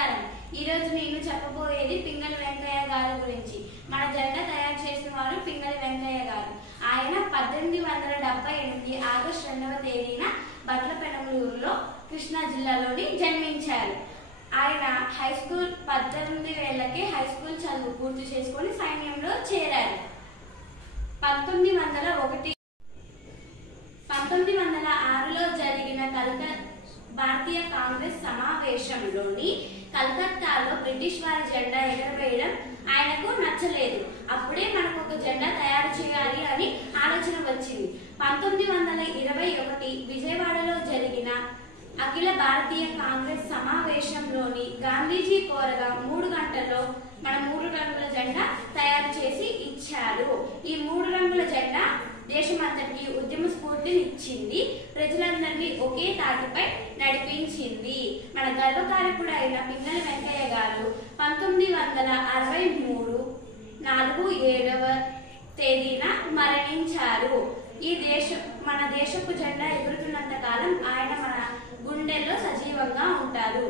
నమస్కారం. ఈ రోజు నేను చెప్పబోయేది పింగళి వెంకయ్య గారి గురించి. మన జెండా తయారు చేసిన వారు పింగళి వెంకయ్య గారు. ఆయన 1878 ఆగస్టు 2వ తేదీన బట్లపెనమలూరులో కృష్ణా జిల్లాలోని జన్మించారు. ఆయన హై స్కూల్ 18 ఏళ్లకే హై స్కూల్ చదువు పూర్తి చేసుకొని సైన్యంలో చేరారు. 1906లో జరిగిన భారతీయ కాంగ్రెస్ సమావేశంలోని కలకత్తాలో బ్రిటిష్ వారి జెండా ఎగరవేయడం ఆయనకు నచ్చలేదు. అప్పుడే మనకు ఒక జెండా తయారు చేయాలి అని ఆలోచన వచ్చింది. 1921 విజయవాడలో జరిగిన అఖిల భారతీయ కాంగ్రెస్ సమావేశంలోని గాంధీజీ కోరగా 3 గంటల్లో మన 3 రంగుల జెండా తయారు చేసి ఇచ్చారు. ఈ 3 రంగుల జెండా దేశమంతటికి ఉద్యమ స్ఫూర్తినిచ్చింది. ప్రజలందరినీ ఒకే తాటిపై నడిపించింది. మన గర్వకారకుడు అయిన పింగళి వెంకయ్య గారు 1963 4/7వ తేదీన మరణించారు. మన దేశపు జెండా ఎగురుతున్నంత కాలం ఆయన మన గుండెల్లో సజీవంగా ఉంటారు.